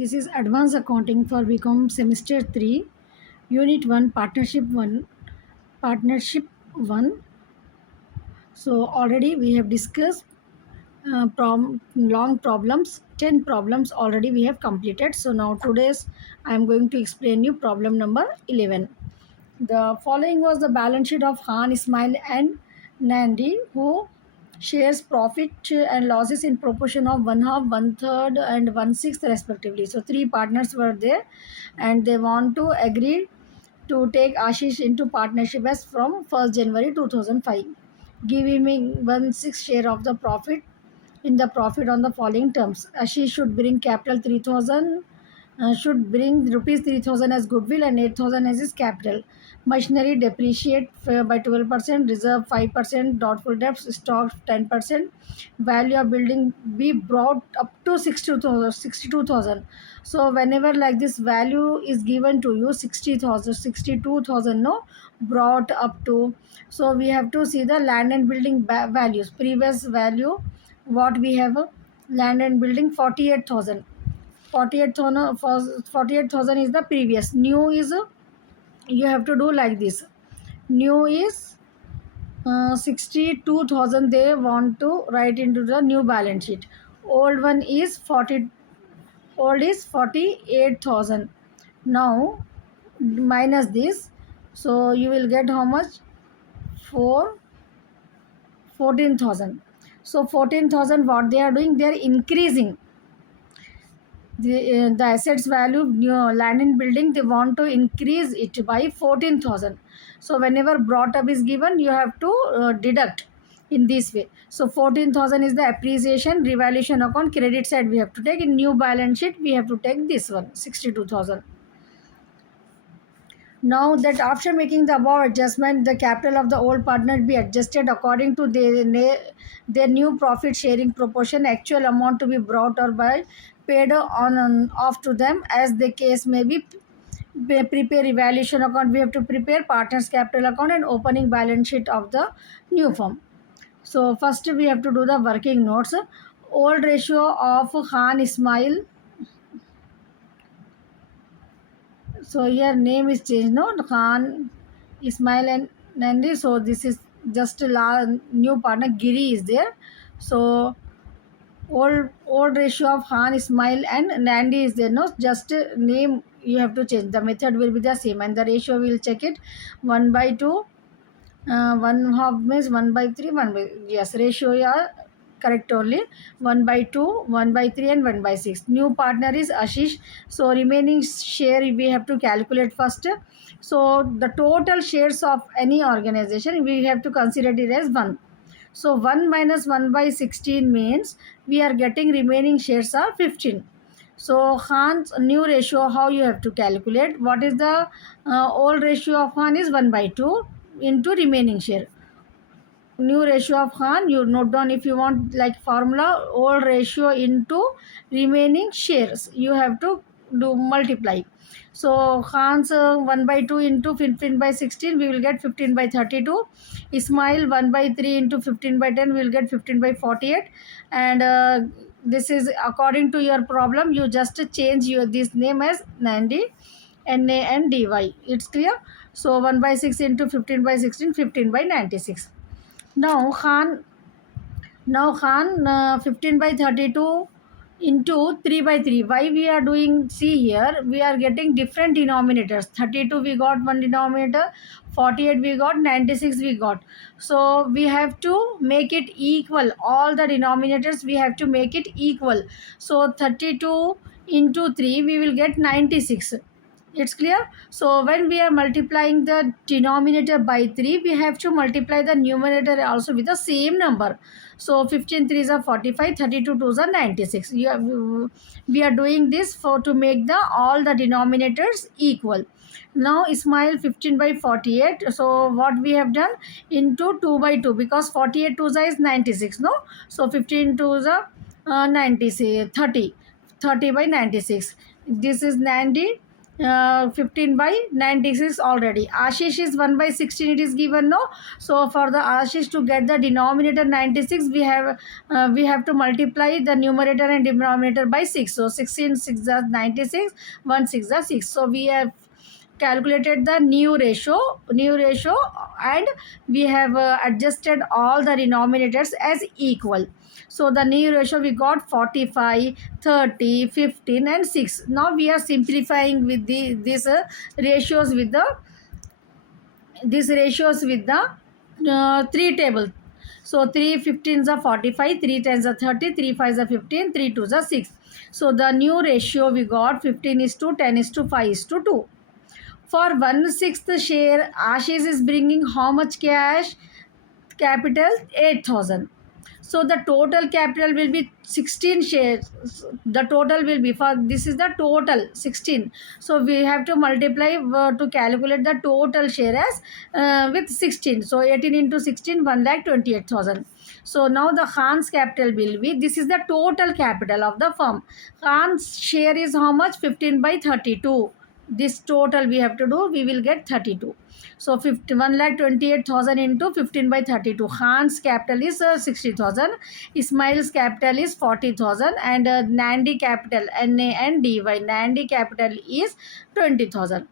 This is Advanced Accounting for BCom Semester 3, Unit 1, Partnership 1. Partnership 1. So, already we have discussed long problems, 10 problems already we have completed. So, now today's I am going to explain you problem number 11. The following was the balance sheet of Khan, Ismail, and Nandi, who shares profit and losses in proportion of one half, one third, and one sixth, respectively. So, three partners were there, and they want to agree to take Ashish into partnership as from 1st January 2005, giving him one sixth share of the profit in the profit on the following terms. Ashish should bring capital 3000, should bring rupees 3000 as goodwill and 8000 as his capital. Machinery depreciate by 12%, reserve 5%, doubtful debts, stock 10%, value of building be brought up to 62,000. So whenever like this value is given to you 60,000, 62,000, no, brought up to, so we have to see the land and building values. Previous value what we have, land and building 48,000. 48,000 is the previous. New is you have to do like this. New is 62,000 they want to write into the new balance sheet. Old one is 40. Old is 48,000. Now minus this, so you will get how much? 14,000. So 14,000 what they are doing? They are increasing the assets value, land and building, they want to increase it by 14,000. So whenever brought up is given, you have to deduct in this way. So 14,000 is the appreciation revaluation account, credit side we have to take. In new balance sheet we have to take this one, 62,000. Now that after making the above adjustment, the capital of the old partner be adjusted according to their new profit sharing proportion, actual amount to be brought or by paid on and off to them as the case may be. Prepare evaluation account, we have to prepare partners capital account and opening balance sheet of the new firm. So first we have to do the working notes. Old ratio of Khan Ismail. So here name is changed, no, Khan, Ismail and Nandi. So this is just new partner Giri is there. So old ratio of Khan, Ismail and Nandi is there, no, just name you have to change. The method will be the same and the ratio we will check it 1/2. 1/2 means 1/3, 1 by, yes, ratio yeah, correct only. 1/2, 1/3 and 1/6. New partner is Ashish. So remaining share we have to calculate first. So the total shares of any organization we have to consider it as 1. So 1 minus 1/16 means we are getting remaining shares are 15. So Khan's new ratio, how you have to calculate? What is the old ratio of Khan is 1/2 into remaining share. New ratio of Khan, you note down if you want like formula, old ratio into remaining shares. You have to do multiply. So Khan's 1/2 into 15/16, we will get 15/32. Ismail 1/3 into 15/10, we will get 15/48. And this is according to your problem. You just change your this name as Nandi, NA and DY. It's clear. So 1/6 into 15/16, 15/96. Now Khan 15/32 into 3/3. Why we are doing? See here, we are getting different denominators. 32 we got one denominator, 48 we got, 96 we got. So we have to make it equal. All the denominators we have to make it equal. So 32 into 3 we will get 96. It's clear. So when we are multiplying the denominator by 3, we have to multiply the numerator also with the same number. So 15 3s are 45, 32 2s are 96. We are doing this for to make the all the denominators equal. Now Ismail 15/48. So what we have done into 2/2 because 48 2s is 96. No, so 15 2s are 96, 30 by 96. This is Nandi 15 by 96 already. Ashish is 1 by 16, it is given, no? So for the Ashish to get the denominator 96, we have to multiply the numerator and denominator by 6. So 16 6 is 96, 1 6 is 6. So we have calculated the new ratio, and we have adjusted all the denominators as equal. So the new ratio we got 45, 30, 15 and 6. Now we are simplifying with these ratios with the three table. So 3 15s are 45, 3 10s are 30, 3 5s are 15, 3 2s are 6. So the new ratio we got 15 is to 10 is to 5 is to 2. For 1/6 share, Ashish is bringing how much cash? Capital 8,000. So the total capital will be 16 shares. The total will be, for this is the total 16. So we have to multiply to calculate the total share as with 16. So 18 into 16, 1,28,000. So now the Khan's capital will be, this is the total capital of the firm. Khan's share is how much? 15 by 32. This total we have to do, we will get 32. So 1,28,000 into 15 by 32. Khan's capital is 60,000. Ismail's capital is 40,000. And Nandi capital, NANDY, Nandi capital is 20,000.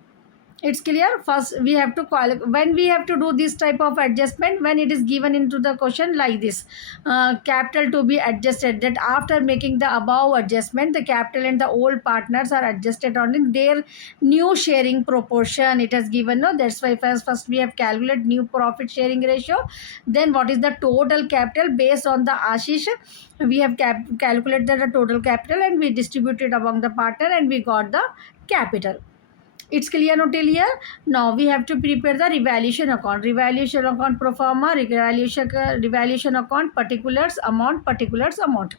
It's clear. First we have to call, when we have to do this type of adjustment, when it is given into the question like this, capital to be adjusted, that after making the above adjustment, the capital and the old partners are adjusted on in their new sharing proportion. It has given, no? That's why first we have calculated new profit sharing ratio. Then what is the total capital based on the Ashish? We have calculated the total capital and we distributed among the partner and we got the capital. It's clear, not till here? Now we have to prepare the revaluation account. Revaluation account pro forma, revaluation account, particulars amount,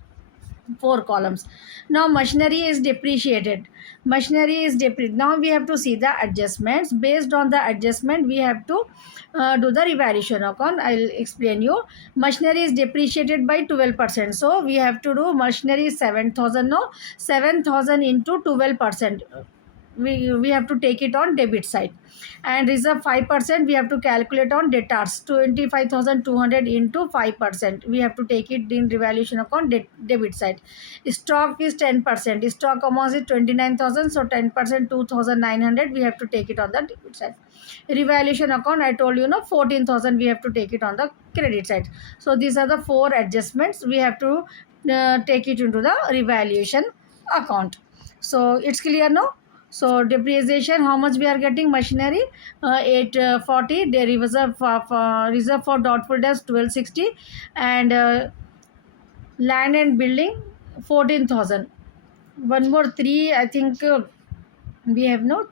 4 columns. Now machinery is depreciated. Now we have to see the adjustments. Based on the adjustment, we have to do the revaluation account. I'll explain you. Machinery is depreciated by 12%. So we have to do machinery is 7,000. No, 7,000 into 12%. We have to take it on debit side, and reserve 5% we have to calculate on debtors. 25,200 into 5% we have to take it in revaluation account debit side. Stock is 10%. Stock amount is 29,000, so 10% 2,900 we have to take it on the debit side. Revaluation account, I told you, 14,000 we have to take it on the credit side. So these are the 4 adjustments we have to take it into the revaluation account. So it's clear, no? So depreciation, how much we are getting? Machinery 840. They reserve for doubtful debts 1260, and land and building 14,000. One more 3, I think we have no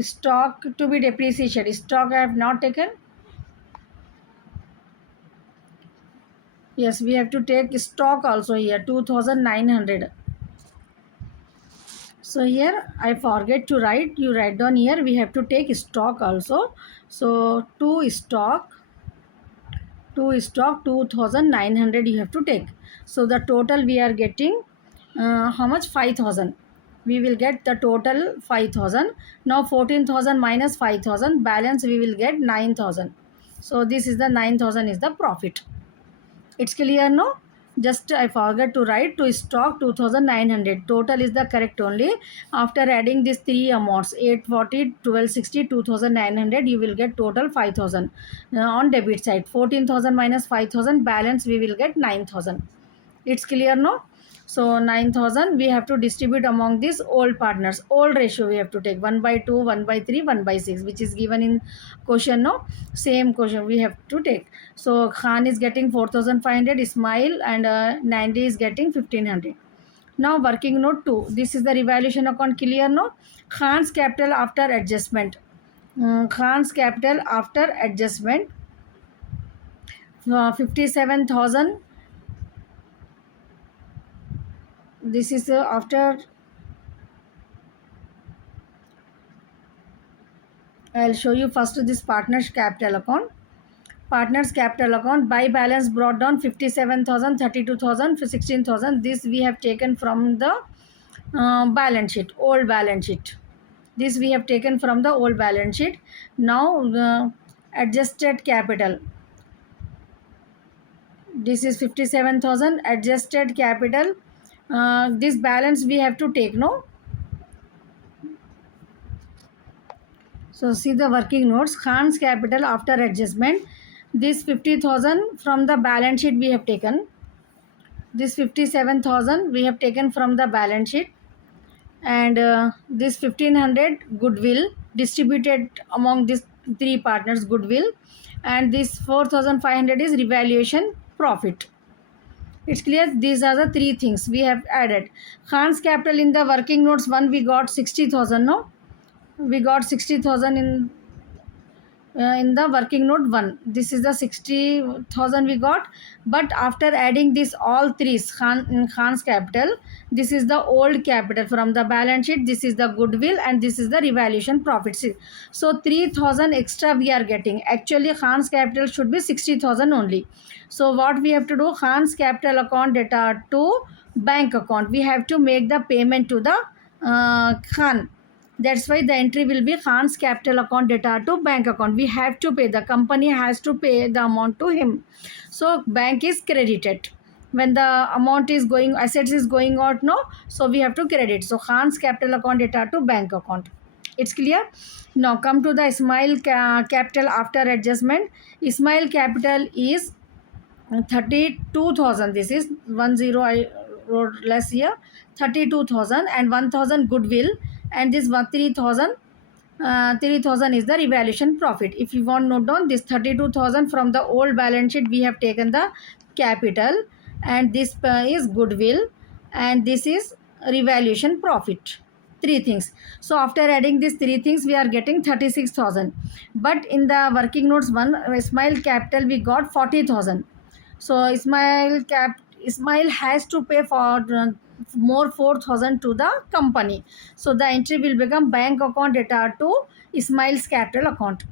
stock to be depreciated. Stock I have not taken. Yes, we have to take stock also here 2,900. So here I forget to write. You write down here. We have to take stock also. So to stock 2,900 you have to take. So the total we are getting how much? 5,000. We will get the total 5,000. Now 14,000 minus 5,000, balance we will get 9,000. So this is the 9,000 is the profit. It's clear, no? Just I forgot to write to stock 2,900. Total is the correct only. After adding these 3 amounts 840, 1260, 2,900, you will get total 5,000 on debit side. 14,000 minus 5,000, balance we will get 9,000. It's clear, no? So 9,000 we have to distribute among these old partners. Old ratio we have to take 1/2, 1/3, 1/6, which is given in question, no? Same question we have to take. So Khan is getting 4,500, Ismail and Nandi is getting 1,500. Now working note 2. This is the revaluation account, clear, no? Khan's capital after adjustment. Khan's capital after adjustment 57,000. This is after, I'll show you first this partner's capital account. Partners capital account, by balance brought down 57,000, 32,000, 16,000. This we have taken from the balance sheet, old balance sheet. This we have taken from the old balance sheet. Now adjusted capital. This is 57,000 adjusted capital. This balance we have to take, no? So see the working notes. Khan's capital after adjustment. This 50,000 from the balance sheet we have taken. This 57,000 we have taken from the balance sheet, and this 1,500 goodwill distributed among these three partners goodwill, and this 4,500 is revaluation profit. It's clear. These are the three things we have added. Khan's capital in the working notes 1 we got 60,000. No, we got 60,000 in the working note 1. This is the 60,000 we got, but after adding this all three Khan's capital, this is the old capital from the balance sheet, this is the goodwill, and this is the revaluation profit. So 3,000 extra we are getting. Actually Khan's capital should be 60,000 only. So what we have to do, Khan's capital account data to bank account, we have to make the payment to the Khan. That's why the entry will be Khan's capital account data to bank account. We have to pay. The company has to pay the amount to him. So bank is credited. When the amount is going, assets is going out, no. So we have to credit. So Khan's capital account data to bank account. It's clear. Now come to the Ismail capital after adjustment. Ismail capital is 32,000. This is 10 I wrote less here. 32,000 and 1,000 goodwill, and this 3,000 is the revaluation profit. If you want note down, this 32,000 from the old balance sheet we have taken the capital, and this is goodwill, and this is revaluation profit. Three things. So after adding these three things we are getting 36,000, but in the working notes 1 Ismail capital we got 40,000. So Ismail has to pay for more 4,000 to the company. So the entry will become bank account data to Ismail's capital account.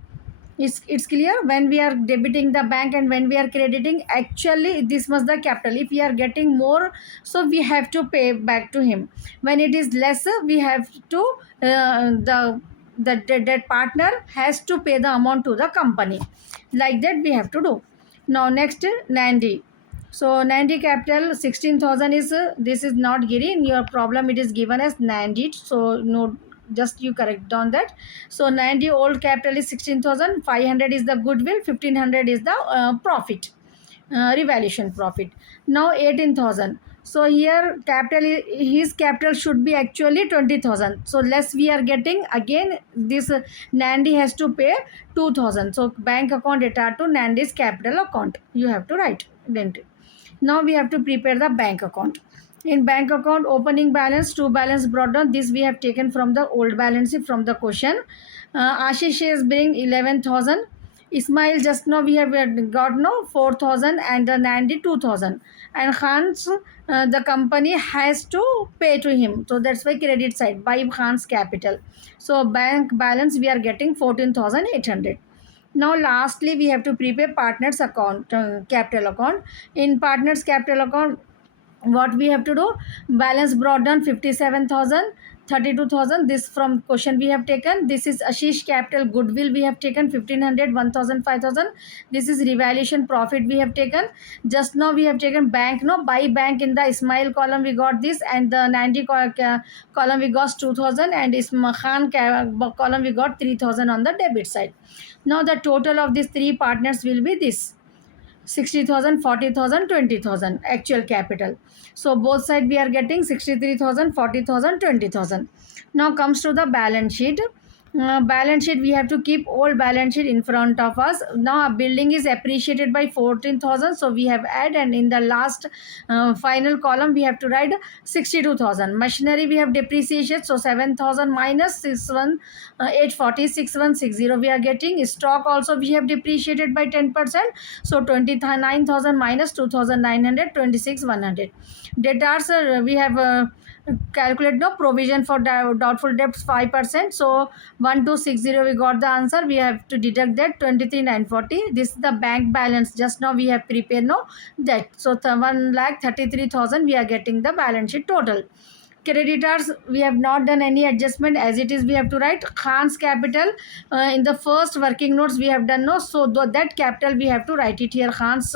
It's clear. When we are debiting the bank and when we are crediting, actually this was the capital. If we are getting more, so we have to pay back to him. When it is lesser, we have to that partner has to pay the amount to the company. Like that we have to do. Now next Nandi. So Nandi capital 16,000 is this is not Giri. In your problem it is given as Nandi. So no, just you correct on that. So Nandi old capital is 16,000. 500 is the goodwill. 1,500 is the profit, revaluation profit. Now 18,000. So here capital, his capital should be actually 20,000. So less we are getting. Again this Nandi has to pay 2,000. So bank account data to Nandi's capital account. You have to write. Now we have to prepare the bank account. In bank account, opening balance, to balance brought down. This we have taken from the old balance sheet from the question. Ashish is bringing 11,000. Ismail just now we have got no 4,000, and the Nandi 2,000. And Khan's the company has to pay to him. So that's why credit side by Khan's capital. So bank balance we are getting 14,800. Now lastly we have to prepare partners account, capital account. In partners capital account, what we have to do, balance brought down 57,000, 32,000. This from question we have taken. This is Ashish capital goodwill we have taken 1,500, 1,000, 5,000. This is revaluation profit we have taken. Just now we have taken bank, no, by bank in the Ismail column we got this, and the Nandi column we got 2,000, and Ismail Khan column we got 3,000 on the debit side. Now the total of these three partners will be this 60,000, 40,000, 20,000 actual capital. So both side we are getting 63,000, 40,000, 20,000. Now comes to the balance sheet. Balance sheet we have to keep old balance sheet in front of us. Now building is appreciated by 14,000, so we have add, and in the last final column we have to write 62,000. Machinery we have depreciation, so 7,000 minus 840, 6160 we are getting. Stock also we have depreciated by 10%, so 29,000 minus 2,900, 26,100. Debtors we have calculate no provision for doubtful debts 5%. So 1260 we got the answer. We have to deduct that 23,940. This is the bank balance. Just now we have prepared no debt. So 1,33,000 we are getting the balance sheet total. Creditors, we have not done any adjustment, as it is we have to write Khan's capital in the first working notes we have done, no, so that capital we have to write it here. Khan's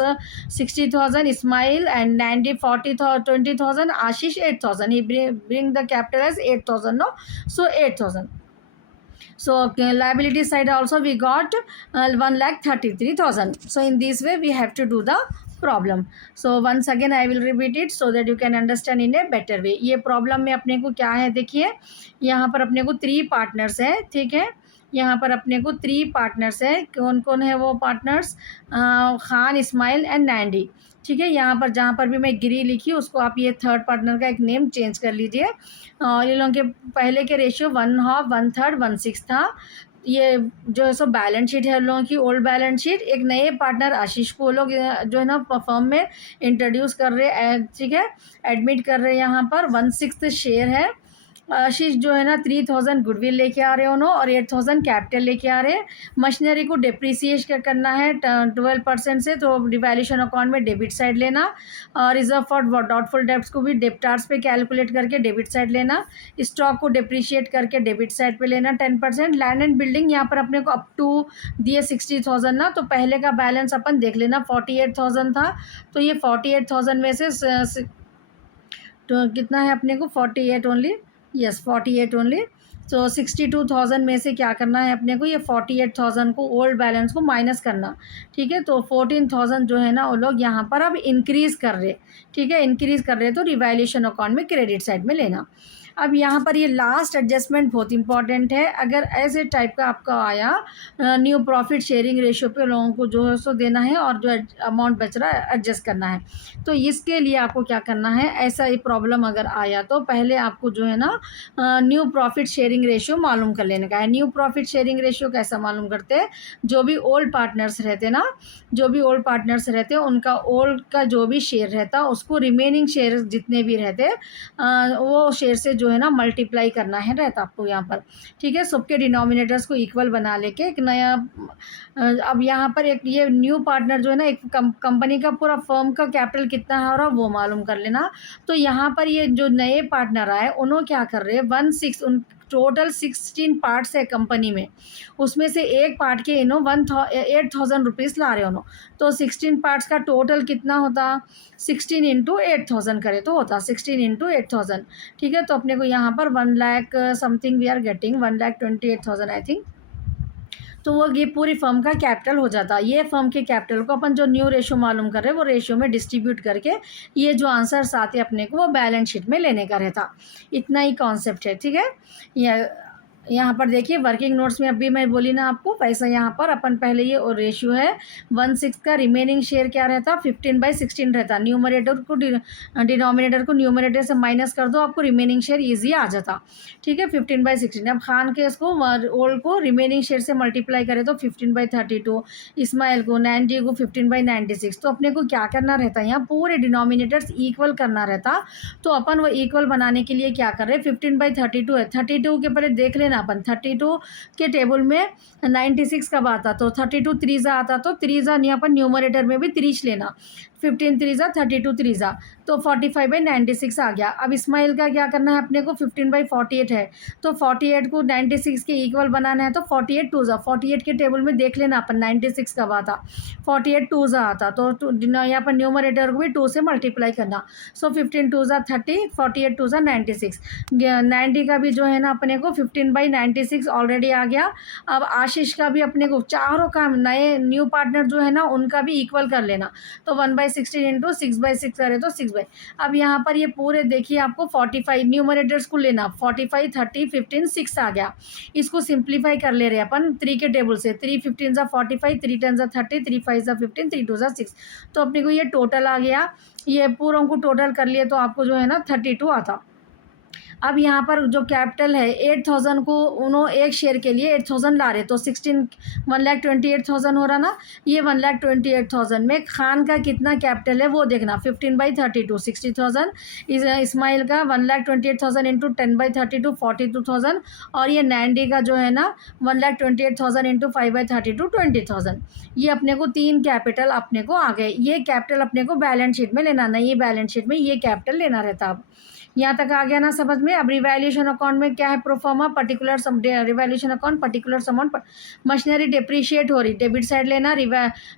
60,000, Ismail and 90, 40,000, 20,000, Ashish 8,000. He bring the capital as 8,000, no, so 8,000. So liability side also we got 1,33,000. So in this way we have to do the problem. So once again I will repeat it so that you can understand in a better way. ये problem में अपने को क्या है, देखिए यहाँ पर अपने को 3 पार्टनर्स है, ठीक है. यहाँ पर अपने को 3 पार्टनर्स है. कौन कौन है वो पार्टनर्स? खान, इस्माइल एंड नैंडी, ठीक है. यहाँ पर जहाँ पर भी मैं गिरी लिखी उसको आप ये थर्ड पार्टनर का एक नेम चेंज कर लीजिए. ये लोगों के पहले के रेशियो 1/2, 1/3, 1/6 था. ये जो है सो बैलेंस शीट है लोगों की, ओल्ड बैलेंस शीट. एक नए पार्टनर आशीष को लोग जो है ना फर्म में इंट्रोड्यूस कर रहे, ठीक है, एडमिट कर रहे. यहाँ पर 1/6 शेयर है. आशीष जो है ना 3,000 गुडविल लेके आ रहे हैं उन्होंने और 8,000 कैपिटल लेके आ रहे हैं. मशीनरी को डिप्रिसिएट करना है 12% से, तो रिवैल्यूएशन अकाउंट में डेबिट साइड लेना. और रिजर्व फॉर डाउटफुल डेब्ट्स को भी डेप्टार्स पे कैलकुलेट करके डेबिट साइड लेना. स्टॉक को डिप्रिशिएट करके डेबिट साइड पे लेना 10%. लैंड एंड बिल्डिंग यहाँ पर अपने को अप टू दिए 60,000 ना, तो पहले का बैलेंस अपन देख लेना 48,000 था. तो ये 48,000 में से तो कितना है अपने को 48 ओनली, यस 48 ओनली. तो 62,000 में से क्या करना है अपने को, ये 48,000 को ओल्ड बैलेंस को माइनस करना, ठीक है. तो 14,000 जो है ना वो लोग यहाँ पर अब इंक्रीज़ कर रहे, ठीक है, इंक्रीज़ कर रहे, तो रिवैल्यूएशन अकाउंट में क्रेडिट साइड में लेना. अब यहाँ पर ये लास्ट एडजस्टमेंट बहुत इंपॉर्टेंट है. अगर ऐसे टाइप का आपका आया न्यू प्रॉफिट शेयरिंग रेशियो पे लोगों को जो है सो देना है और जो अमाउंट बच रहा है एडजस्ट करना है, तो इसके लिए आपको क्या करना है, ऐसा ही प्रॉब्लम अगर आया तो पहले आपको जो है ना न्यू प्रॉफिट शेयरिंग रेशियो मालूम कर लेने का है. न्यू प्रॉफिट शेयरिंग रेशियो कैसा मालूम करते हैं, जो भी ओल्ड पार्टनर्स रहते ना, जो भी ओल्ड पार्टनर्स रहते हैं उनका ओल्ड का जो भी शेयर रहता उसको रिमेनिंग शेयर जितने भी रहते वो शेयर से जो है ना मल्टीप्लाई करना है रहता आपको यहाँ पर, ठीक है. सबके डिनोमिनेटर्स को इक्वल बना लेके एक नया अब यहाँ पर एक ये न्यू पार्टनर जो है ना एक कंपनी का पूरा फर्म का कैपिटल कितना है और वो मालूम कर लेना. तो यहाँ पर ये जो नए पार्टनर आए उन्होंने क्या कर रहे हैं 1/6 उन टोटल 16 पार्ट्स है कंपनी में, उसमें से एक पार्ट के 8,000 रुपीज़ ला रहे हो. तो 16 पार्ट्स का टोटल कितना होता, 16 इंटू 8,000 करे तो होता 16 इंटू 8,000, ठीक है. तो अपने को यहाँ पर 1 lakh something we are getting 1,28,000 I think. तो वो ये पूरी फर्म का कैपिटल हो जाता. ये फर्म के कैपिटल को अपन जो न्यू रेशियो मालूम कर रहे हैं वो रेशियो में डिस्ट्रीब्यूट करके ये जो आंसर्स आते अपने को वो बैलेंस शीट में लेने का रहता. इतना ही कॉन्सेप्ट है, ठीक है. यहाँ पर देखिए वर्किंग नोट्स में अभी मैं बोली ना आपको पैसा, यहाँ पर अपन पहले ये और रेशियो है 1/6 का रिमेनिंग शेयर क्या रहता 15/16 रहता. न्यूमरेटर को डिनोमिनेटर को न्यूमरेटर से माइनस कर दो, आपको रिमेनिंग शेयर ईजी आ जाता, ठीक है. 15/16. अब खान के इसको ओल्ड को रिमेनिंग शेयर से मल्टीप्लाई करें तो 15/32. इस्माइल को 90 को 15/96. तो अपने को क्या करना रहता है, यहाँ पूरे डिनोमिनेटर्स इक्वल करना रहता. तो अपन वो इक्वल बनाने के लिए क्या कर रहे हैं 15/32 है. 32 के पहले देख लेना अपन 32 के टेबल में 96 कब आता, तो 32 3 आता, तो 3 यहाँ पर न्यूमरेटर में भी 3 लेना. 15 3 32 3 तो 45/96 आ गया. अब इस्माइल का क्या करना है अपने को 15/48 है, तो 48 को 96 के इक्वल बनाना है. तो 48 2 48 के टेबल में देख लेना अपन 96 कब आता, 48 2 आता. तो यहाँ पर न्यूमरेटर को भी 2 से मल्टीप्लाई करना. सो 15 2 30, 48 2 96. 90 का भी जो है ना अपने को 15/96 ऑलरेडी आ गया. अब आशीष का भी अपने को चारों का नए न्यू पार्टनर जो है ना उनका भी इक्वल कर लेना. तो 1/16 इंटू 6/6 करे तो 6 अब यहाँ पर ये पूरे देखिए आपको 45 न्यूमरेटर्स को लेना 45 30 15 6 आ गया. इसको सिंप्लीफाई कर ले रहे हैं अपन 3 के टेबल से. 3 15 45, 3 10 30, 3 5 15, 3 2 6. तो अपने को ये टोटल आ गया. ये पूरों को टोटल कर लिए तो आपको जो है ना 32 आता. अब यहाँ पर जो कैपिटल है 8,000 को उन्होंने एक शेयर के लिए 8,000 ला रहे, तो 1,28,000 हो रहा ना. ये 1,28,000 में खान का कितना कैपिटल है वो देखना 15/32 60,000. इस्माइल का 1,28,000 इंटू 10/32 42,000. और ये 90 का जो है ना 1,28,000 इंटू 5/32 20,000. ये अपने को 3 कैपिटल अपने को आ गए. ये कैपिटल अपने को बैलेंस शीट में लेना, नहीं बैलेंस शीट में ये कैपिटल लेना रहता. अब यहाँ तक आ गया ना समझ में। अब रिवैल्यूएशन अकाउंट में क्या है, proforma particular sum, revaluation account particular amount, machinery depreciate हो रही, डेबिट साइड लेना,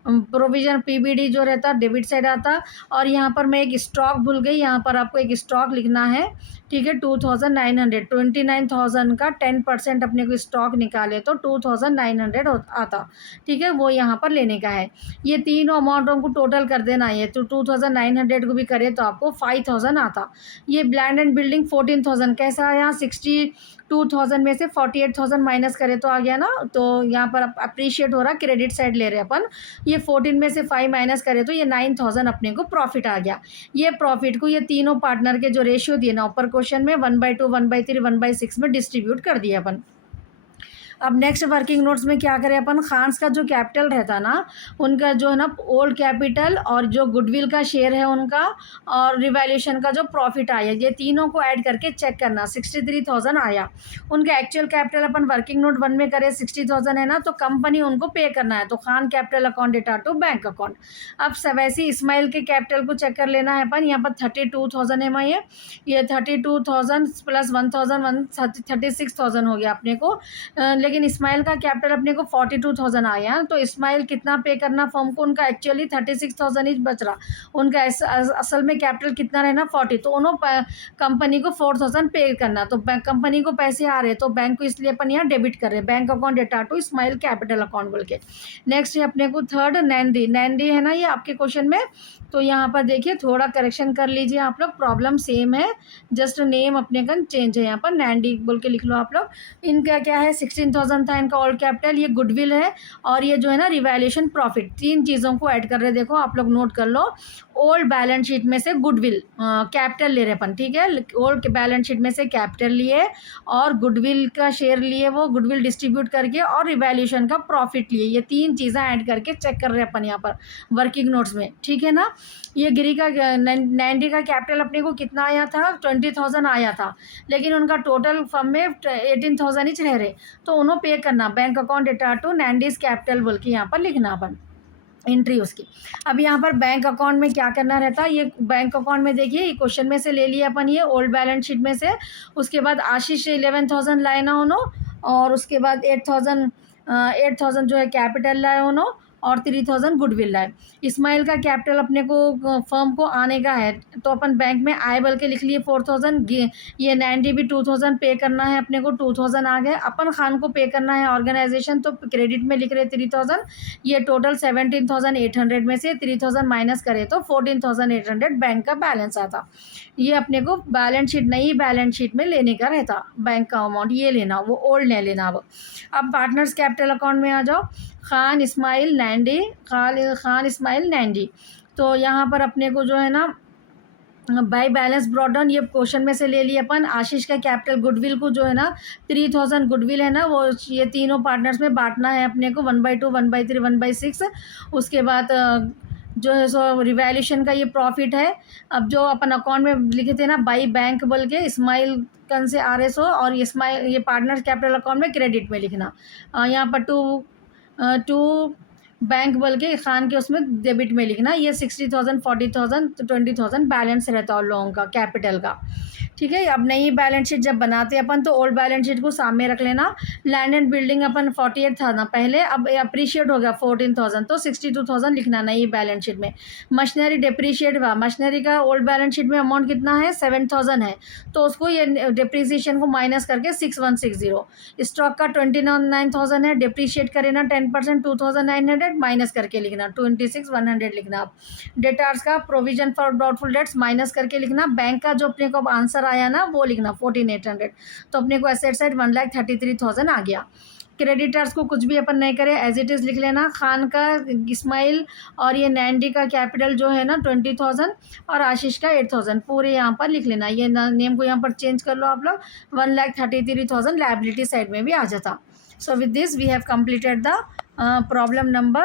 प्रोविजन पीबीडी जो रहता डेबिट साइड आता। और यहाँ पर मैं एक स्टॉक भूल गई, यहाँ पर आपको एक स्टॉक लिखना है, ठीक है। 2900, 29,000 का 10% अपने को स्टॉक निकाले तो 2900 आता, ठीक है, वो यहाँ पर लेने का है। ये तीनों अमाउंटों को टोटल कर देना है, तो 2900 को भी करे तो आपको 5000 आता। ये लैंड एंड बिल्डिंग 14,000 कैसा आया, 62,000 में से 48,000 माइनस करे तो आ गया ना। तो यहाँ पर अप्रिशिएट हो रहा, क्रेडिट साइड ले रहे अपन। ये 14 में से 5 माइनस करे तो ये 9,000 अपने को प्रॉफिट आ गया। ये प्रॉफिट को ये तीनों पार्टनर के जो रेशियो दिए ना ऊपर क्वेश्चन में 1/2, 1/3, 1/6 में डिस्ट्रीब्यूट कर दिया अपन। अब नेक्स्ट वर्किंग नोट्स में क्या करें अपन, खान्स का जो कैपिटल रहता ना, उनका जो है ना ओल्ड कैपिटल और जो गुडविल का शेयर है उनका, और रिवैल्यूएशन का जो प्रॉफिट आया, ये तीनों को ऐड करके चेक करना। 63,000 आया। उनका एक्चुअल कैपिटल अपन वर्किंग नोट 1 में करें 60,000 है ना, तो कंपनी उनको पे करना है, तो Khan capital account data to bank account. अब वैसे इस्माइल के कैपिटल को चेक कर लेना है अपन। यहाँ पर 32,000 है, ये 32,000 प्लस 1,000 36,000 हो गया अपने को। लेकिन इस्माइल का कैपिटल अपने को 42,000 आया, तो इस्माइल कितना पे करना फर्म को, उनका एक्चुअली 36,000 ही बच रहा, उनका असल में कैपिटल कितना रहना 40, तो उन्होंने कंपनी को 4,000 पे करना। तो कंपनी को पैसे आ रहे तो बैंक को इसलिए अपन यहाँ डेबिट कर रहे हैं, bank account data to Ismail capital account बोल के। नेक्स्ट है अपने को थर्ड नैंडी, नैंडी है ना ये आपके क्वेश्चन में। तो यहाँ पर देखिए थोड़ा करेक्शन कर लीजिए आप लोग, प्रॉब्लम सेम है, जस्ट नेम अपने का चेंज है। यहाँ पर नैंडी बोल के लिख लो आप लोग। इनका क्या है 16,000 था इनका ओल्ड कैपिटल, ये गुडविल है, और ये जो है ना रिवैल्यूएशन प्रॉफिट, तीन चीज़ों को ऐड कर रहे हैं। देखो आप लोग नोट कर लो, ओल्ड बैलेंस शीट में से गुडविल कैपिटल ले रहे अपन, ठीक है, ओल्ड बैलेंस शीट में से कैपिटल लिए और गुडविल का शेयर लिए, वो गुडविल डिस्ट्रीब्यूट करके, और रिवैल्यूएशन का प्रॉफिट लिए, ये तीन चीज़ें ऐड करके चेक कर रहे हैं अपन यहाँ पर वर्किंग नोट्स में, ठीक है ना। ये गिरी का 90 का कैपिटल अपने को कितना आया था, 20,000 आया था, लेकिन उनका टोटल फर्म में 18,000 ही रह रहे, तो उन्होंने पे करना, बैंक अकाउंट डेटा टू नैंडीज कैपिटल बोल के यहाँ पर लिखना अपन एंट्री उसकी। अब यहाँ पर बैंक अकाउंट में क्या करना रहता है, ये बैंक अकाउंट में देखिए ये क्वेश्चन में से ले लिया अपन, ये ओल्ड बैलेंस शीट में से। उसके बाद आशीष 11,000 लाए ना उन्होंने, और उसके बाद 8,000 जो है कैपिटल लाए उन्होंने, और 3,000 गुडविल लाए। इस्माइल का कैपिटल अपने को फर्म को आने का है, तो अपन बैंक में आए बल के लिख लिए 4,000। ये 90 भी 2,000 पे करना है अपने को, 2,000 आ गए। अपन खान को पे करना है ऑर्गेनाइजेशन, तो क्रेडिट में लिख रहे 3,000। ये टोटल 17,800 में से 3,000 माइनस करे तो 14,800 बैंक का बैलेंस आता। ये अपने को बैलेंस शीट, नई बैलेंस शीट में लेने का रहता बैंक का अमाउंट, ये लेना, वो ओल्ड नहीं लेना। अब पार्टनर्स कैपिटल अकाउंट में आ जाओ, खान इस्माइल नैंडी, खान इस्माइल नैंडी। तो यहाँ पर अपने को जो है ना बाई बैलेंस ब्रॉट डाउन, ये क्वेश्चन में से ले लिए अपन। आशीष का कैपिटल गुडविल को जो है ना 3,000 गुडविल है ना, वो ये तीनों पार्टनर्स में बांटना है अपने को 1/2, 1/3, 1/6। उसके बाद जो है सो रिवैल्यूएशन का ये प्रॉफिट है। अब जो अपन अकाउंट में लिखे थे ना बाई बैंक बोल के, इस्माइल कन से RSO, और इस्माइल ये पार्टनर्स कैपिटल अकाउंट में क्रेडिट में लिखना। यहाँ पर टू बैंक बोल के खान के उसमें डेबिट में लिखना। ये 60,000, 40,000, 20,000 बैलेंस रहता है लोगों का कैपिटल का, ठीक है। अब नई बैलेंस शीट जब बनाते हैं अपन, तो ओल्ड बैलेंस शीट को सामने रख लेना। लैंड एंड बिल्डिंग अपन 48 था ना पहले, अब अप्रिशिएट हो गया 14,000, तो 62,000 लिखना नई बैलेंस शीट में। मशीनरी डिप्रिशिएट हुआ, मशीनरी का ओल्ड बैलेंस शीट में अमाउंट कितना है 7,000 है, तो उसको ये डिप्रिसिएशन को माइनस करके 6160। स्टॉक का 29,000 है, डिप्रिशिएट करे ना 10%, 2,900 माइनस करके लिखना, 26,100 लिखना। डेटार्स का provision for doubtful debts minus करके लिखना। बैंक का जो अपने को आंसर आया ना वो लिखना 14,800, तो अपने को एसेट साइड 1,33,000 आ गया। क्रेडिटर्स को कुछ भी अपन नहीं करें, एज इट इज़ लिख लेना। खान का, इस्माइल और ये नैंडी का कैपिटल जो है ना 20,000, और आशीष का 8,000 पूरे यहाँ पर लिख लेना। ये नेम को यहाँ पर चेंज कर लो आप लोग, 1,33,000 लायबिलिटी साइड में भी आ जाता। So with this we have completed the problem number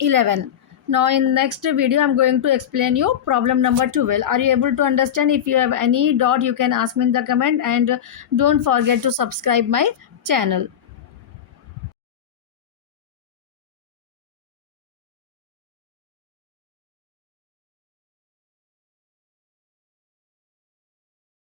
11. Now in next video I'm going to explain you problem number 12. Are you able to understand? If you have any doubt you can ask me in the comment, and don't forget to subscribe my channel.